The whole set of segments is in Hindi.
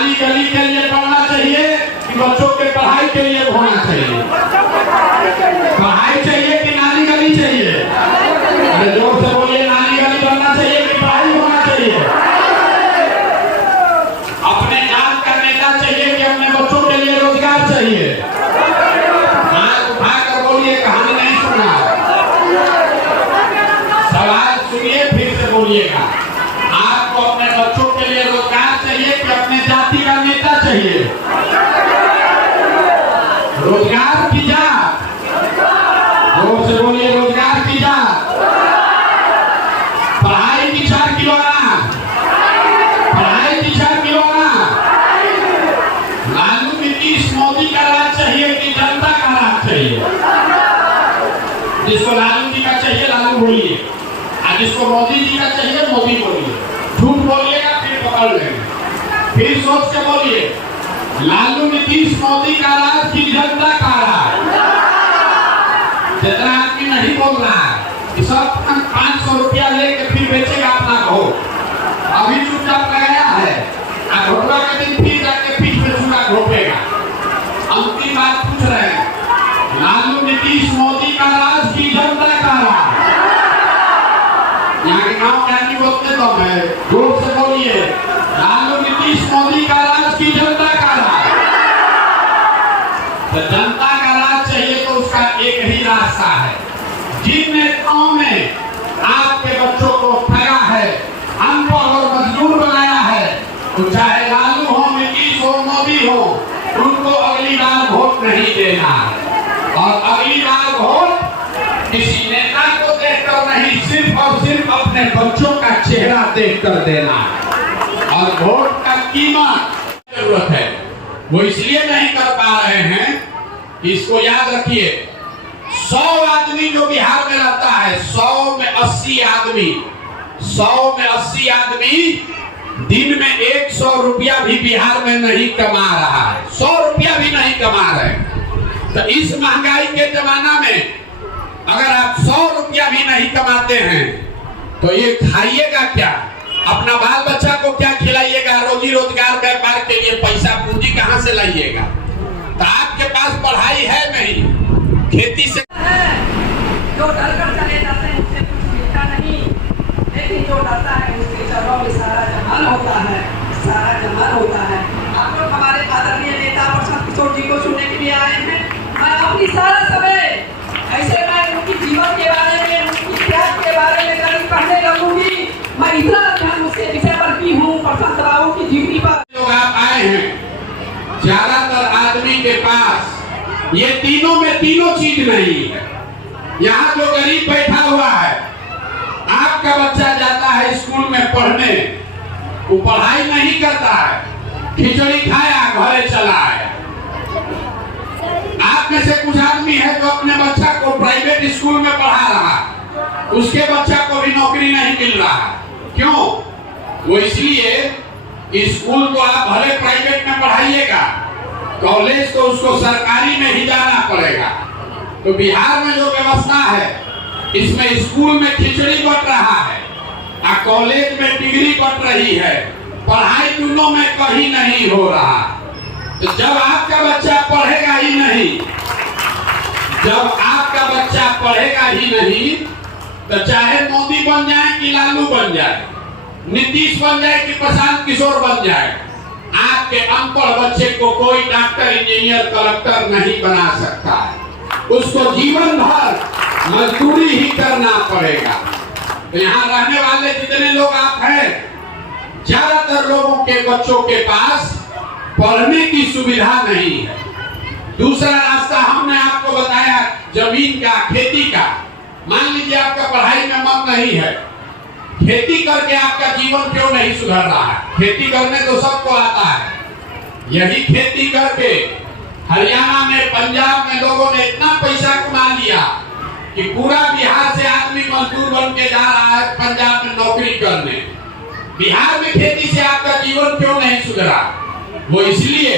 नाली गली के लिए पढ़ना चाहिए कि बच्चों के पढ़ाई के लिए होना चाहिए? पढ़ाई चाहिए कि नाली गली चाहिए? अरे जोर से बोलिए, नाली गली बनना चाहिए कि पढ़ाई होना चाहिए? अपने जात का नेता चाहिए कि अपने बच्चों के लिए रोजगार चाहिए? हाथ उठाकर बोलिए, कहानी नहीं सुना। सवाल सुनिए, फिर से बोलिएगा। आपको अपने बच्चों के लिए रोजगार चाहिए कि अपने जाति का नेता चाहिए? रोजगार की जात, जोर से बोलिए, रोजगार की जात। पढ़ाई की 4 किलो अनाज, पढ़ाई की 4 किलो अनाज। लालू नीतीश मोदी का राज चाहिए कि जनता का राज चाहिए? जिसको लालू जी का चाहिए लालू बोलिए, और जिसको मोदी जी का चाहिए मोदी बोलिए। झूठ बोलिएगा फिर पकड़ लेंगे। फिर सोच के बोलिए, लालू नीतीश मोदी का राज की जनता का राज? जितना आदमी नहीं बोल रहा है कि सब 500 रुपया लेके फिर बेचेगा अपना वोट, अभी चुपचाप लगाया है, घोटवा के दिन फिर जाके पीठ में चूड़ा घोपेगा। अंतिम बात पूछ रहे हैं, लालू नीतीश मोदी का राज की जनता का राज? यहाँ के गाँव क्या नहीं बोलते तो मैं जोर से बोलिए, लालू नीतीश मोदी का राज की जनता का राज? तो जनता का राज चाहिए तो उसका एक ही रास्ता है। जिन नेताओं ने आपके बच्चों को ठगा है, अनपढ़ और मजदूर बनाया है, तो चाहे लालू हो, नीतीश हो, मोदी हो, उनको अगली बार वोट नहीं देना है। और अगली बार वोट किसी नेता को देखकर नहीं, सिर्फ और सिर्फ अपने बच्चों का चेहरा देखकर देना है। और वोट का कीमत जरूरत है, वो इसलिए नहीं कर पा रहे हैं कि इसको याद रखिए, 100 आदमी जो बिहार में रहता है, 100 में 80 आदमी, 100 में 80 आदमी दिन में 100 रुपया भी बिहार में नहीं कमा रहा है। 100 रुपया भी नहीं कमा रहे। तो इस महंगाई के जमाना में अगर आप 100 रुपया भी नहीं कमाते हैं तो ये खाइएगा क्या? अपना बाल बच्चा को क्या खिलाइएगा? रोजी रोजगार व्यापार के लिए पैसा पूंजी कहाँ से लाइएगा? तो आपके पास पढ़ाई है नहीं, खेती से जो डर कर चले जाते हैं उससे कुछ मिलता नहीं, लेकिन जो डरता है उसके चरणों में सारा जहान होता है, सारा जहान होता है। आप लोग हमारे आदरणीय नेता प्रशांत किशोर जी को सुनने के लिए आए हैं। मैं अपनी सारा समय ऐसे मैं उनकी जीवन के बारे में, उनकी त्याग के बारे में कहीं पढ़ने लगूंगी। मैं इतना ध्यान उसके विषय पर भी हूँ, प्रशांत राव की जीवनी पर। लोग आप आए हैं, ज्यादातर आदमी के पास ये तीनों में तीनों चीज नहीं है। यहाँ जो गरीब बैठा हुआ है, आपका बच्चा जाता है स्कूल में पढ़ने, वो पढ़ाई नहीं करता है, खिचड़ी खाया घरे चला आया। आप में से कुछ आदमी है जो अपने बच्चा को प्राइवेट स्कूल में पढ़ा रहा, उसके बच्चा को भी नौकरी नहीं मिल रहा। क्यों? वो इसलिए स्कूल तो आप भले प्राइवेट में पढ़ाइएगा, कॉलेज तो उसको सरकारी में ही जाना पड़ेगा। तो बिहार में जो व्यवस्था है, इसमें स्कूल में खिचड़ी बट रहा है और कॉलेज में डिग्री बट रही है, पढ़ाई दोनों में कहीं नहीं हो रहा। तो जब आपका बच्चा पढ़ेगा ही नहीं, जब आपका बच्चा पढ़ेगा ही नहीं, तो चाहे मोदी बन जाए कि लालू बन जाए, नीतीश बन जाए कि प्रशांत किशोर बन जाए, आपके अनपढ़ बच्चे को कोई डॉक्टर, इंजीनियर, कलेक्टर नहीं बना सकता है। उसको जीवन भर मजदूरी ही करना पड़ेगा। तो यहाँ रहने वाले जितने लोग आप हैं, ज्यादातर लोगों के बच्चों के पास पढ़ने की सुविधा नहीं है। दूसरा रास्ता हमने आपको बताया जमीन का, खेती का। मान लीजिए आपका पढ़ाई में मन नहीं है, खेती करके आपका जीवन क्यों नहीं सुधर रहा है? खेती करने तो सबको आता है। यही खेती करके हरियाणा में, पंजाब में लोगों ने इतना पैसा कमा लिया कि पूरा बिहार से आदमी मजदूर बन के जा रहा है पंजाब में नौकरी करने। बिहार में खेती से आपका जीवन क्यों नहीं सुधरा? वो इसलिए,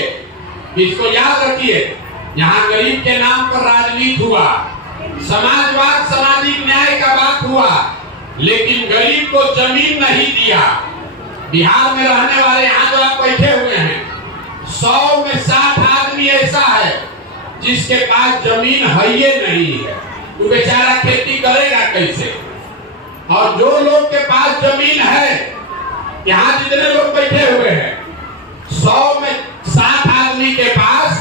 इसको याद रखिए, यहाँ गरीब के नाम पर राजनीति हुआ, समाजवाद, सामाजिक न्याय का बात हुआ, लेकिन गरीब को जमीन नहीं दिया। बिहार में रहने वाले यहाँ जो आप बैठे हुए हैं, जिसके पास जमीन है ही नहीं है, वो बेचारा खेती करेगा कैसे? और जो लोग के पास जमीन है, यहाँ जितने लोग बैठे हुए हैं, 100 में 7 आदमी के पास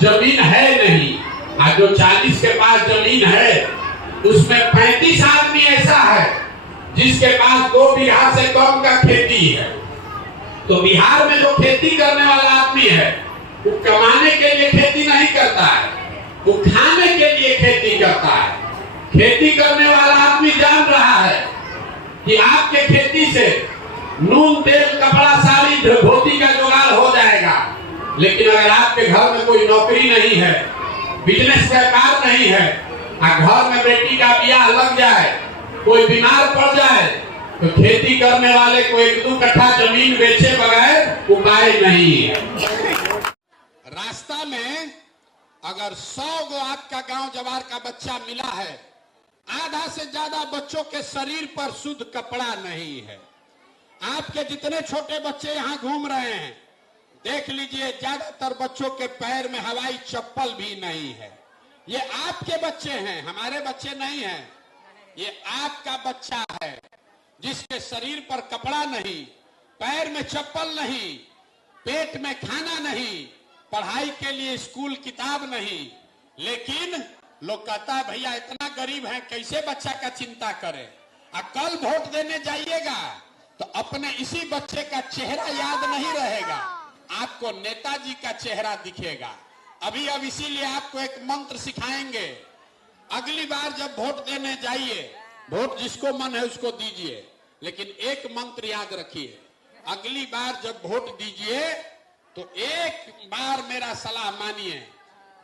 जमीन है नहीं, और जो 40 के पास जमीन है उसमें 35 आदमी ऐसा है जिसके पास 2 बीघा से कम का खेती है। तो बिहार में जो खेती करने वाला आदमी है वो कमाने के लिए खेती नहीं करता है, वो खाने के लिए खेती करता है। खेती करने वाला आदमी जान रहा है कि आपके खेती से नून तेल कपड़ा साड़ी धोती का जुगाड़ हो जाएगा, लेकिन अगर आपके घर में कोई नौकरी नहीं है, बिजनेस व्यापार नहीं है, और घर में बेटी का ब्याह लग जाए, कोई बीमार पड़ जाए, तो खेती करने वाले को 1-2 कट्ठा जमीन बेचे बगैर उपाय नहीं है। रास्ता में अगर 100 गो आपका गांव जवार का बच्चा मिला है, आधा से ज्यादा बच्चों के शरीर पर शुद्ध कपड़ा नहीं है। आपके जितने छोटे बच्चे यहाँ घूम रहे हैं, देख लीजिए ज्यादातर बच्चों के पैर में हवाई चप्पल भी नहीं है। ये आपके बच्चे हैं, हमारे बच्चे नहीं हैं। ये आपका बच्चा है जिसके शरीर पर कपड़ा नहीं, पैर में चप्पल नहीं, पेट में खाना नहीं, पढ़ाई के लिए स्कूल किताब नहीं। लेकिन लोग कहता है भैया इतना गरीब है, कैसे बच्चा का चिंता करे। और कल वोट देने जाइएगा तो अपने इसी बच्चे का चेहरा याद नहीं रहेगा, आपको नेताजी का चेहरा दिखेगा। अब इसीलिए आपको एक मंत्र सिखाएंगे। अगली बार जब वोट देने जाइए, वोट जिसको मन है उसको दीजिए, लेकिन एक मंत्र याद रखिए, अगली बार जब वोट दीजिए तो एक बार मेरा सलाह मानिए,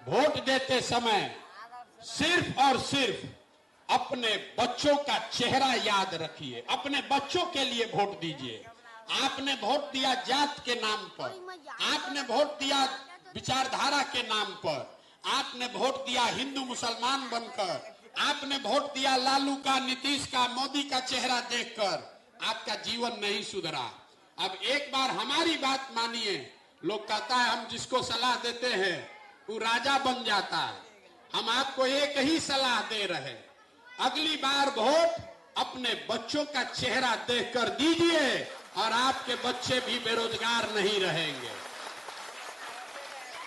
वोट देते समय सिर्फ और सिर्फ अपने बच्चों का चेहरा याद रखिए, अपने बच्चों के लिए वोट दीजिए। आपने वोट दिया जात के नाम पर, आपने वोट दिया विचारधारा के नाम पर, आपने वोट दिया हिंदू मुसलमान बनकर, आपने वोट दिया लालू का, नीतीश का, मोदी का चेहरा देखकर, आपका जीवन नहीं सुधरा। अब एक बार हमारी बात मानिए। लोग कहता है हम जिसको सलाह देते हैं वो राजा बन जाता है। हम आपको एक ही सलाह दे रहे हैं, अगली बार वोट अपने बच्चों का चेहरा देखकर दीजिए और आपके बच्चे भी बेरोजगार नहीं रहेंगे।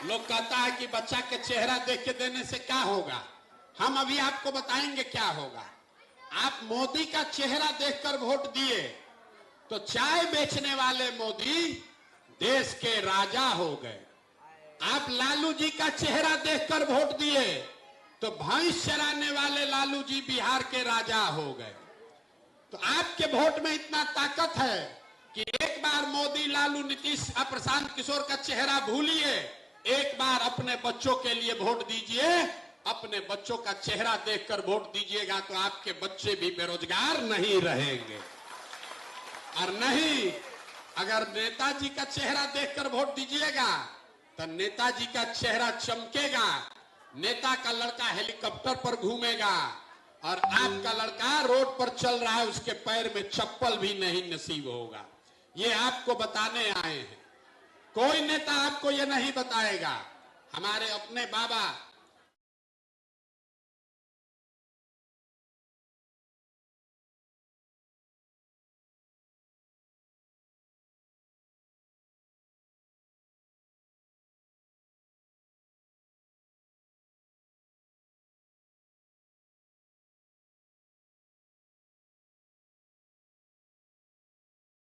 लोग कहता है कि बच्चा के चेहरा देख के देने से क्या होगा, हम अभी आपको बताएंगे क्या होगा। आप मोदी का चेहरा देखकर वोट दिए तो चाय बेचने वाले मोदी देश के राजा हो गए। आप लालू जी का चेहरा देखकर वोट दिए तो भैंस चराने वाले लालू जी बिहार के राजा हो गए। तो आपके वोट में इतना ताकत है कि एक बार मोदी, लालू, नीतीश, प्रशांत किशोर का चेहरा भूलिए, एक बार अपने बच्चों के लिए वोट दीजिए। अपने बच्चों का चेहरा देखकर वोट दीजिएगा तो आपके बच्चे भी बेरोजगार नहीं रहेंगे। और नहीं, अगर नेताजी का चेहरा देखकर वोट दीजिएगा तो नेताजी का चेहरा चमकेगा, नेता का लड़का हेलीकॉप्टर पर घूमेगा और आपका लड़का रोड पर चल रहा है, उसके पैर में चप्पल भी नहीं नसीब होगा। ये आपको बताने आए हैं, कोई नेता आपको ये नहीं बताएगा। हमारे अपने बाबा